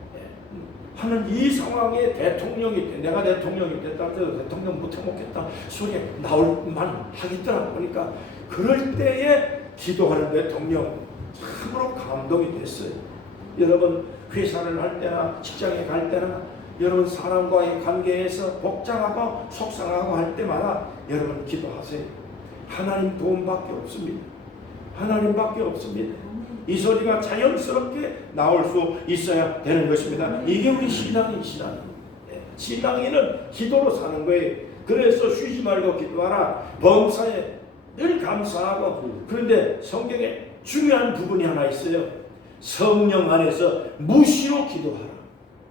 하는 이 상황에 대통령이 내가 대통령이 됐다 해도 대통령 못해먹겠다 소리 나올 만 하겠더라 보니까 그럴 때에 기도하는 대통령 참으로 감동이 됐어요. 여러분 회사를 할 때나 직장에 갈 때나 여러분 사람과의 관계에서 복잡하고 속상하고 할 때마다 여러분 기도하세요. 하나님 도움밖에 없습니다. 하나님밖에 없습니다. 이 소리가 자연스럽게 나올 수 있어야 되는 것입니다. 이게 우리 신앙인 신앙인은 기도로 사는 거예요. 그래서 쉬지 말고 기도하라. 범사에 늘 감사하고. 그런데 성경에 중요한 부분이 하나 있어요. 성령 안에서 무시로 기도하라.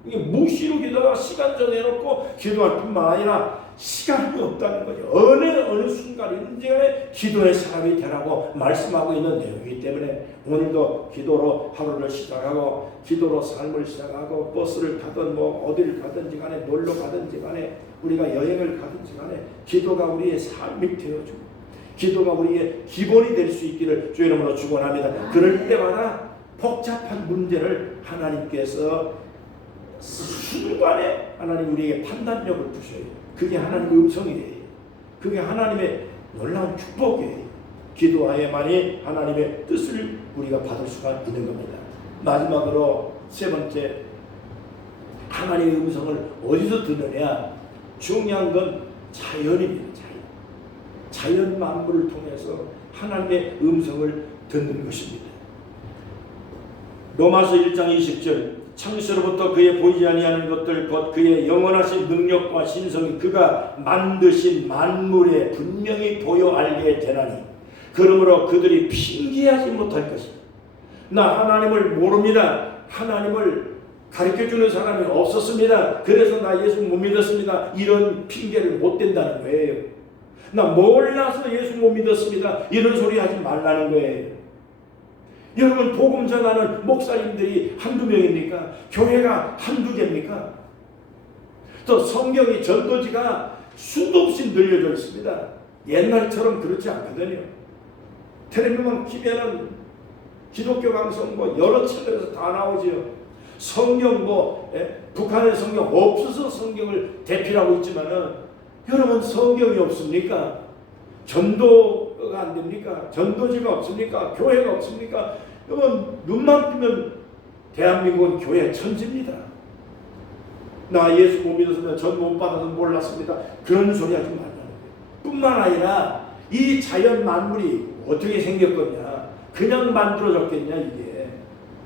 이게 무시로 기도하라. 시간 정해놓고 기도할 뿐만 아니라 시간이 없다는 거죠. 어느 순간 언제에 기도의 사람이 되라고 말씀하고 있는 내용이기 때문에 오늘도 기도로 하루를 시작하고 기도로 삶을 시작하고 버스를 타든 뭐 어디를 가든지 간에 놀러 가든지 간에 우리가 여행을 가든지 간에 기도가 우리의 삶이 되어주고 기도가 우리의 기본이 될 수 있기를 주의 이름으로 축원합니다. 그럴 때마다 복잡한 문제를 하나님께서 순간에 하나님 우리에게 판단력을 주셔요. 그게 하나님의 음성이에요. 그게 하나님의 놀라운 축복이에요. 기도하에만이 하나님의 뜻을 우리가 받을 수가 있는 겁니다. 마지막으로 세 번째, 하나님의 음성을 어디서 듣느냐? 중요한 건 자연입니다. 자연 만물을 통해서 하나님의 음성을 듣는 것입니다. 로마서 1장 20절 창세로부터 그의 보이지 아니하는 것들 곧 그의 영원하신 능력과 신성이 그가 만드신 만물에 분명히 보여 알게 되나니 그러므로 그들이 핑계하지 못할 것이다. 나 하나님을 모릅니다. 하나님을 가르쳐주는 사람이 없었습니다. 그래서 나 예수 못 믿었습니다. 이런 핑계를 못 댄다는 거예요. 나 몰라서 예수 못 믿었습니다. 이런 소리 하지 말라는 거예요. 여러분 복음 전하는 목사님들이 한두 명입니까? 교회가 한두 개입니까? 또 성경이 전도지가 수도 없이 늘려져 있습니다. 옛날처럼 그렇지 않거든요. 텔레비만 키면은 기독교 방송 뭐 여러 채널에서 다 나오지요. 성경 북한의 성경 없어서 성경을 대필하고 있지만은 여러분 성경이 없습니까? 전도가 안 됩니까? 전도지가 없습니까? 교회가 없습니까? 여러분 눈만 뜨면 대한민국은 교회 천지입니다. 나 예수 못 믿었으면 전 못 받아서 몰랐습니다. 그런 소리 하지 말라는 거예요. 뿐만 아니라 이 자연 만물이 어떻게 생겼겠냐? 그냥 만들어졌겠냐 이게.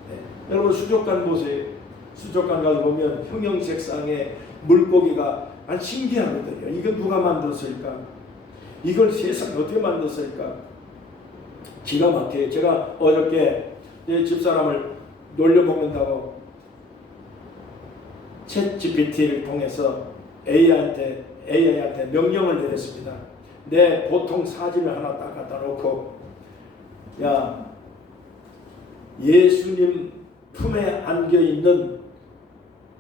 네. 여러분 수족관 보세요. 수족관 가서 보면 형형색상의 물고기가 신기하거든요. 이건 누가 만들었을까? 이걸 세상에 어떻게 만들었을까? 기가 막혀요. 제가 어저께 내 집사람을 놀려먹는다고 챗 GPT를 통해서 AI한테 명령을 내렸습니다. 내 보통 사진을 하나 딱 갖다 놓고 야 예수님 품에 안겨있는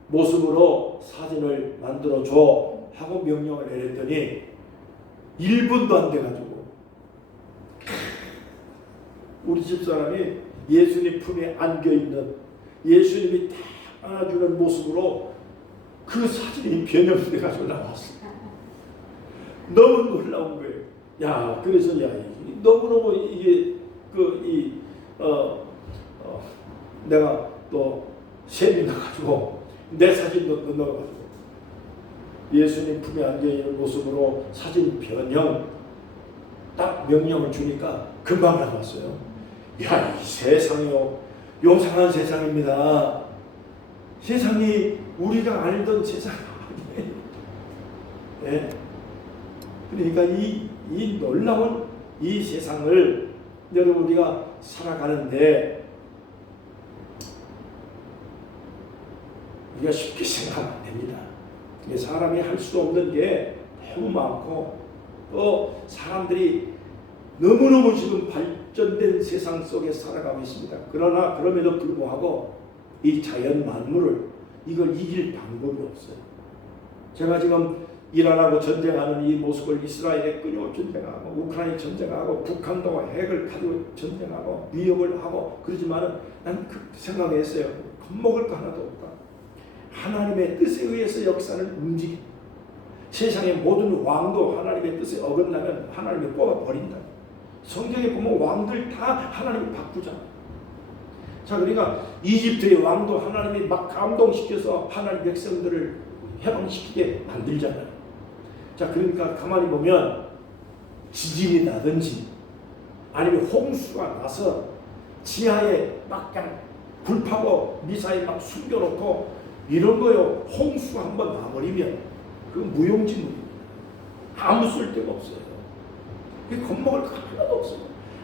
모습으로 사진을 만들어줘 하고 명령을 내렸더니 1분도 안 돼가지고 우리 집사람이 예수님 품에 안겨있는 예수님이 딱 안아주는 모습으로 그 사진이 변형돼가지고 나왔어. 너무 놀라운 거예요. 야, 그래서 너무너무 이게 내가 또 셈이 나가지고 내 사진도 넣어가지고 예수님 품에 안겨있는 모습으로 사진 변형 딱 명령을 주니까 금방 나왔어요. 야, 이 세상이요 요상한 세상입니다. 세상이 우리가 알던 세상이 아니에요. 네. 그러니까 이 놀라운 이 세상을 여러분 우리가 살아가는데 우리가 쉽게 생각하면 안 됩니다. 사람이 할 수 없는 게 너무 많고 또 사람들이 너무너무 지금 발전된 세상 속에 살아가고 있습니다. 그러나 그럼에도 불구하고 이 자연 만물을 이걸 이길 방법이 없어요. 제가 지금 이란하고 전쟁하는 이 모습을 이스라엘에 끊임없이 전쟁하고 우크라이나 전쟁하고 북한도 핵을 가지고 전쟁하고 위협을 하고 그러지만은 난 그 생각했어요. 겁먹을 거 하나도 없다. 하나님의 뜻에 의해서 역사를 움직인 세상의 모든 왕도 하나님의 뜻에 어긋나면 하나님이 뽑아버린다. 성경에 보면 왕들 다 하나님이 바꾸잖아. 자, 그러니까 이집트의 왕도 하나님이 막 감동시켜서 하나님 백성들을 해방시키게 만들잖아요. 자, 그러니까 가만히 보면 지진이 나든지 아니면 홍수가 나서 지하에 막 그냥 불파고 미사일 막 숨겨놓고 이런 거요. 홍수 한번 나버리면 그건 무용지물입니다. 아무 쓸데가 없어요. 겁먹을 거 하나도 없어요.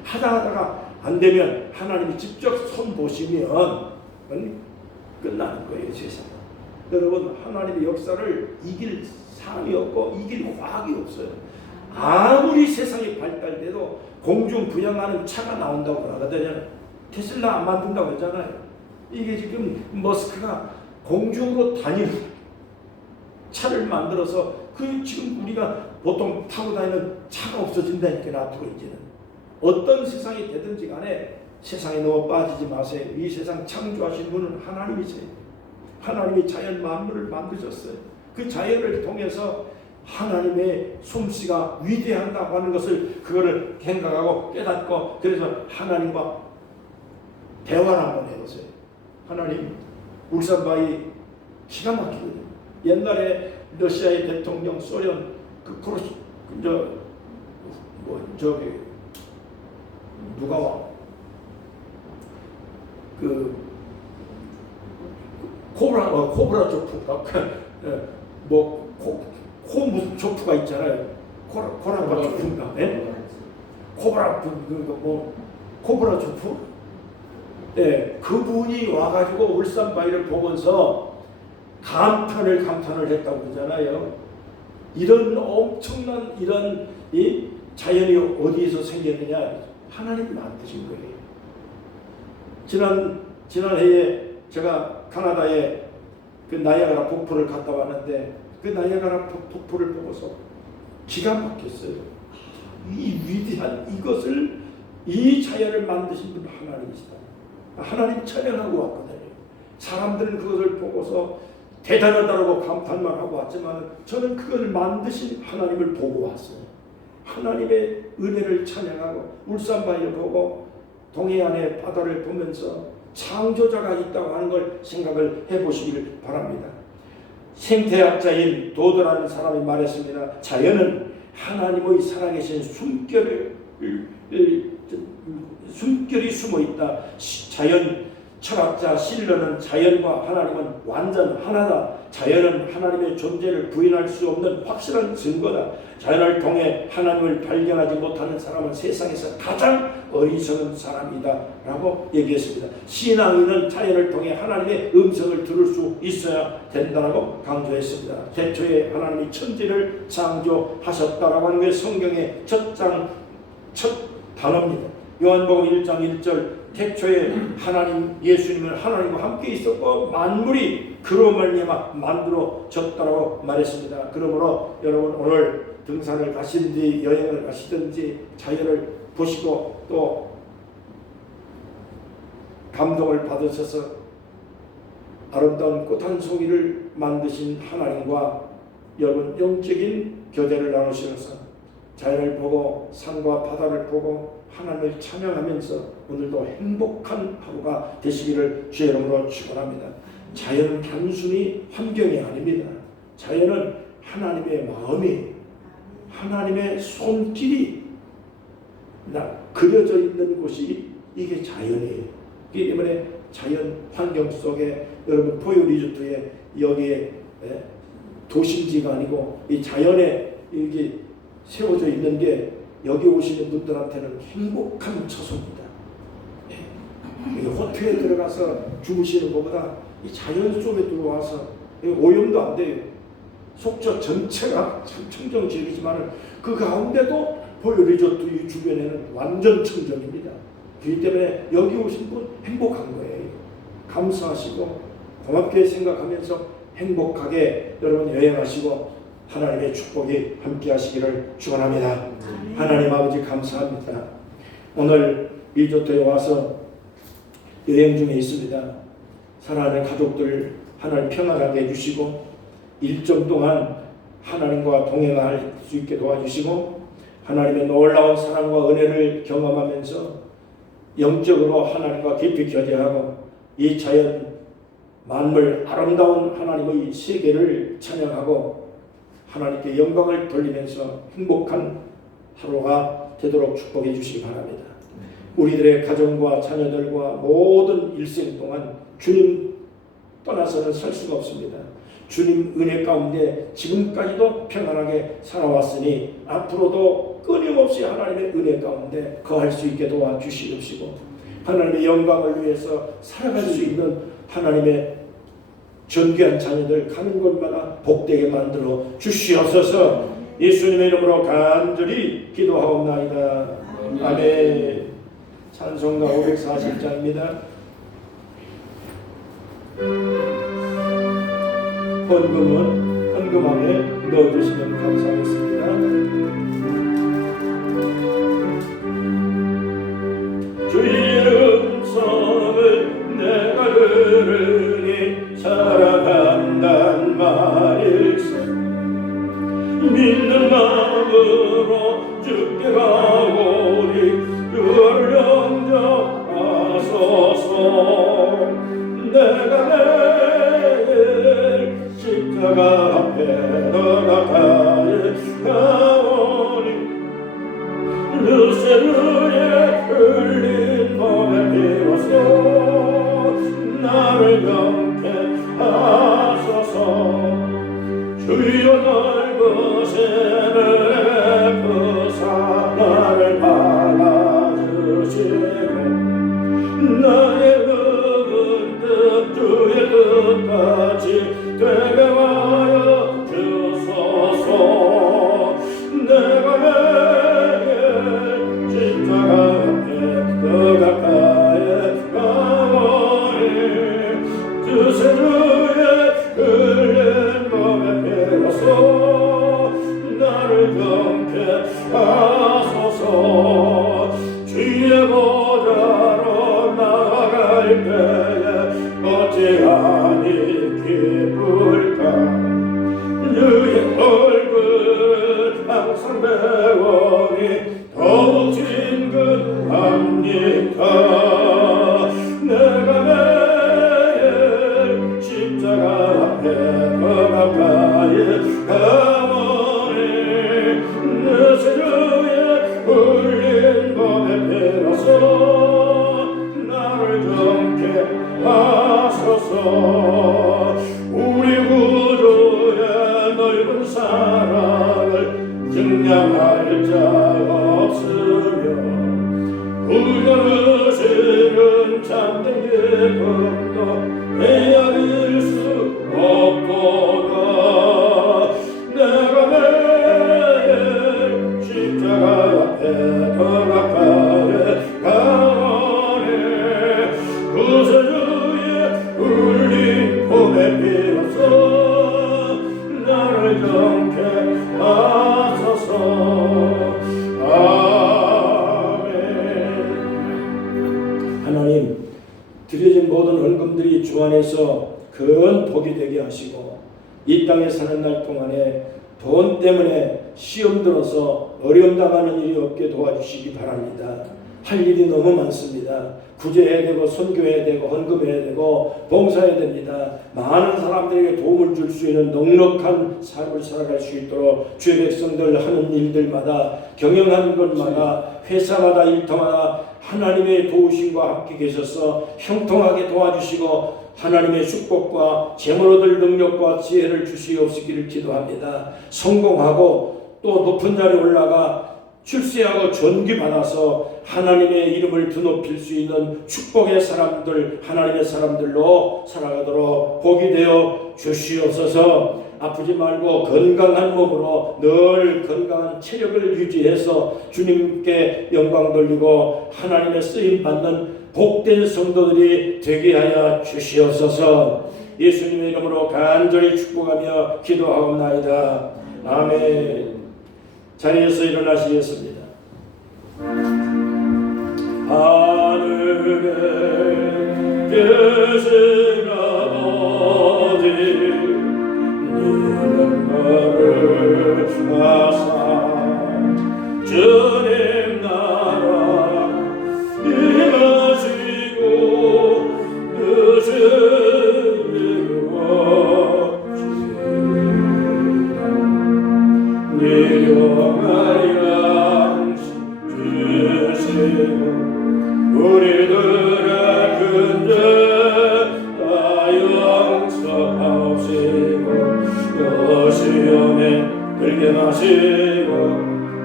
하다가 안 되면 하나님이 직접 손 보시면 끝나는 거예요, 세상은. 여러분, 하나님의 역사를 이길 사람이 없고 이길 과학이 없어요. 아무리 세상이 발달돼도 공중 부양하는 차가 나온다고 하거든요. 테슬라 안 만든다고 했잖아요. 이게 지금 머스크가 공중으로 다니는 차를 만들어서 그 지금 우리가 보통 타고 다니는 차가 없어진다니까 앞으로 이제는. 어떤 세상이 되든지 간에 세상에 너무 빠지지 마세요. 이 세상 창조하신 분은 하나님이세요. 하나님이 자연 만물을 만드셨어요. 그 자연을 통해서 하나님의 솜씨가 위대한다고 하는 것을 그거를 생각하고 깨닫고 그래서 하나님과 대화를 한번 해보세요. 하나님, 울산바위 기가 막히거든요. 옛날에 러시아의 대통령 소련 누가 와? 코브라초프가 무슨 초프가 있잖아요. 코라바초프인가? 네? 코브라초프? 네, 그분이 와가지고 울산바위를 보면서 감탄을 했다고 그러잖아요. 이런 엄청난 이런 이 자연이 어디에서 생겼느냐? 하나님이 만드신 거예요. 지난해에 제가 카나다에 그 나이아가라 폭포를 갔다 왔는데 그 나이아가라 폭포를 보고서 기가 막혔어요. 이 위대한 이것을 이 자연을 만드신 분 하나님이시다. 하나님 찬양하고 왔거든요. 사람들은 그것을 보고서 대단하다고 감탄만 하고 왔지만 저는 그것을 만드신 하나님을 보고 왔어요. 하나님의 은혜를 찬양하고 울산바위를 보고 동해안의 바다를 보면서 창조자가 있다고 하는 걸 생각을 해보시길 바랍니다. 생태학자인 도드라는 사람이 말했습니다. 자연은 하나님의 살아계신 숨결이 숨어있다. 자연 철학자 실러는 자연과 하나님은 완전 하나다. 자연은 하나님의 존재를 부인할 수 없는 확실한 증거다. 자연을 통해 하나님을 발견하지 못하는 사람은 세상에서 가장 어리석은 사람이다 라고 얘기했습니다. 신앙인은 자연을 통해 하나님의 음성을 들을 수 있어야 된다고 강조했습니다. 태초에 하나님이 천지를 창조하셨다라고 하는 게 성경의 첫 단어입니다. 요한복음 1장 1절 태초에 하나님 예수님은 하나님과 함께 있었고 만물이 그로 말미암아 만들어졌다고 말했습니다. 그러므로 여러분 오늘 등산을 가시든지 여행을 가시든지 자연을 보시고 또 감동을 받으셔서 아름다운 꽃 한 송이를 만드신 하나님과 여러분 영적인 교제를 나누시면서 자연을 보고 산과 바다를 보고 하나님을 찬양하면서 오늘도 행복한 하루가 되시기를 주의 이름으로 축원합니다. 자연은 단순히 환경이 아닙니다. 자연은 하나님의 마음이 하나님의 손길이 그려져 있는 곳이 이게 자연이에요. 그렇기 때문에 자연 환경 속에 여러분 포유 리조트에 여기에 도심지가 아니고 이 자연에 이게 세워져 있는 게 여기 오시는 분들한테는 행복한 처소입니다. 호텔에 들어가서 주무시는 것보다 이 자연 속에 들어와서 오염도 안 돼요. 속초 전체가 청정지역이지만 그 가운데도 포유 리조트 이 주변에는 완전 청정입니다. 그렇기 때문에 여기 오신 분 행복한 거예요. 감사하시고 고맙게 생각하면서 행복하게 여러분 여행하시고 하나님의 축복이 함께 하시기를 축원합니다. 하나님 아버지 감사합니다. 오늘 리조트에 와서 여행 중에 있습니다. 사랑하는 가족들 하나님 평안하게 해주시고 일정 동안 하나님과 동행할 수 있게 도와주시고 하나님의 놀라운 사랑과 은혜를 경험하면서 영적으로 하나님과 깊이 교제하고 이 자연 만물 아름다운 하나님의 세계를 찬양하고 하나님께 영광을 돌리면서 행복한 하루가 되도록 축복해 주시기 바랍니다. 우리들의 가정과 자녀들과 모든 일생 동안 주님 떠나서는 살 수가 없습니다. 주님 은혜 가운데 지금까지도 평안하게 살아왔으니 앞으로도 끊임없이 하나님의 은혜 가운데 거할 수 있게 도와주시옵시고 하나님의 영광을 위해서 살아갈 수 있는 하나님의 존귀한 자녀들 가는 곳마다 복되게 만들어 주시옵소서. 예수님의 이름으로 간절히 기도하옵나이다. 아멘. 찬송가 540장입니다. 헌금은 헌금함에 넣어주시면 감사하겠습니다. 주의 음성을 내가 들으니 살아간단 말일세. 믿는 마음으로 주께 가오니 주를 영접하소서. 내가 내일 십자가 앞에 더 가까이 가오니 루세르의 흘린 몸에 비로소 나를 영케 하소서. 주여 넓으신 은혜 부사 나를 받아주시고 나의 묵은 뜻 주의 뜻같이 되게 하여 주소서. 내가 매일 십자가 앞에 더 가까이 가오니 주세 주의 흘린 몸에 비로소 나를 영케 하소서. 주의 보좌로 나아갈 때에 어찌하니 기쁠까. 주의 얼굴을 항상 배우니 더욱 진근합니까. 내가 매일 십자가 앞에 더 가까이 가오니 내 주의 흘린 몸에 비로소 나를 영케 하소서. 우리 구주의 넓은 사랑을 증량할 자 없으며 구원하시는 참된 기쁨도 헤아릴 수 없도다. 내가 매일 십자가 앞에 더 가까이 가오니 구세주의 울린 몸에 비로소 나를 영케 하소서. 아멘. 하나님, 드려진 모든 헌금들이 주 안에서 큰 복이 되게 하시고 이 땅에 사는 날 동안에 돈 때문에 시험 들어서 어려움 당하는 일이 없게 도와주시기 바랍니다. 할 일이 너무 많습니다. 구제해야 되고 선교해야 되고 헌금해야 되고 봉사해야 됩니다. 많은 사람들에게 도움을 줄 수 있는 넉넉한 삶을 살아갈 수 있도록 주의 백성들 하는 일들마다 경영하는 것마다 회사마다 일터마다 하나님의 도우심과 함께 계셔서 형통하게 도와주시고 하나님의 축복과 재물 얻을 능력과 지혜를 주시옵시기를 기도합니다. 성공하고 또 높은 자리에 올라가 출세하고 존귀받아서 하나님의 이름을 드높일 수 있는 축복의 사람들, 하나님의 사람들로 살아가도록 복이 되어 주시옵소서. 아프지 말고 건강한 몸으로 늘 건강한 체력을 유지해서 주님께 영광 돌리고 하나님의 쓰임받는 복된 성도들이 되게 하여 주시옵소서. 예수님의 이름으로 간절히 축복하며 기도하옵나이다. 아멘. 자리에서 일어나시겠습니다. 하늘에 계신 아버지, 니는 나를 아사 주님 나라 임하시고 주옵시고 시험에 들게 마시고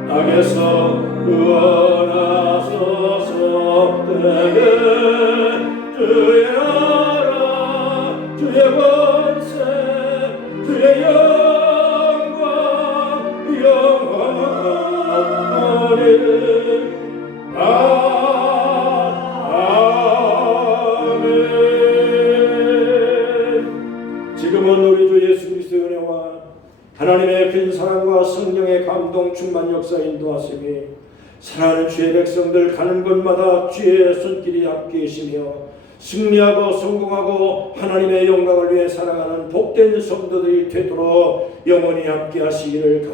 악에서 구원하소서. 내게 주의 나라 주의 권세 주의 영광 영원하리. 아멘. 지금은 우리 주 예수 그리스도의 은혜와 하나님의 큰 사랑과 성령의 감동 충만 역사 인도하시니 사랑하는 주의 백성들 가는 곳마다 주의 손길이 함께 계시며 승리하고 성공하고 하나님의 영광을 위해 살아가는 복된 성도들이 되도록 영원히 함께 하시기를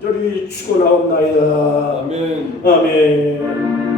간절히 축원하옵나이다. 아멘. 아멘.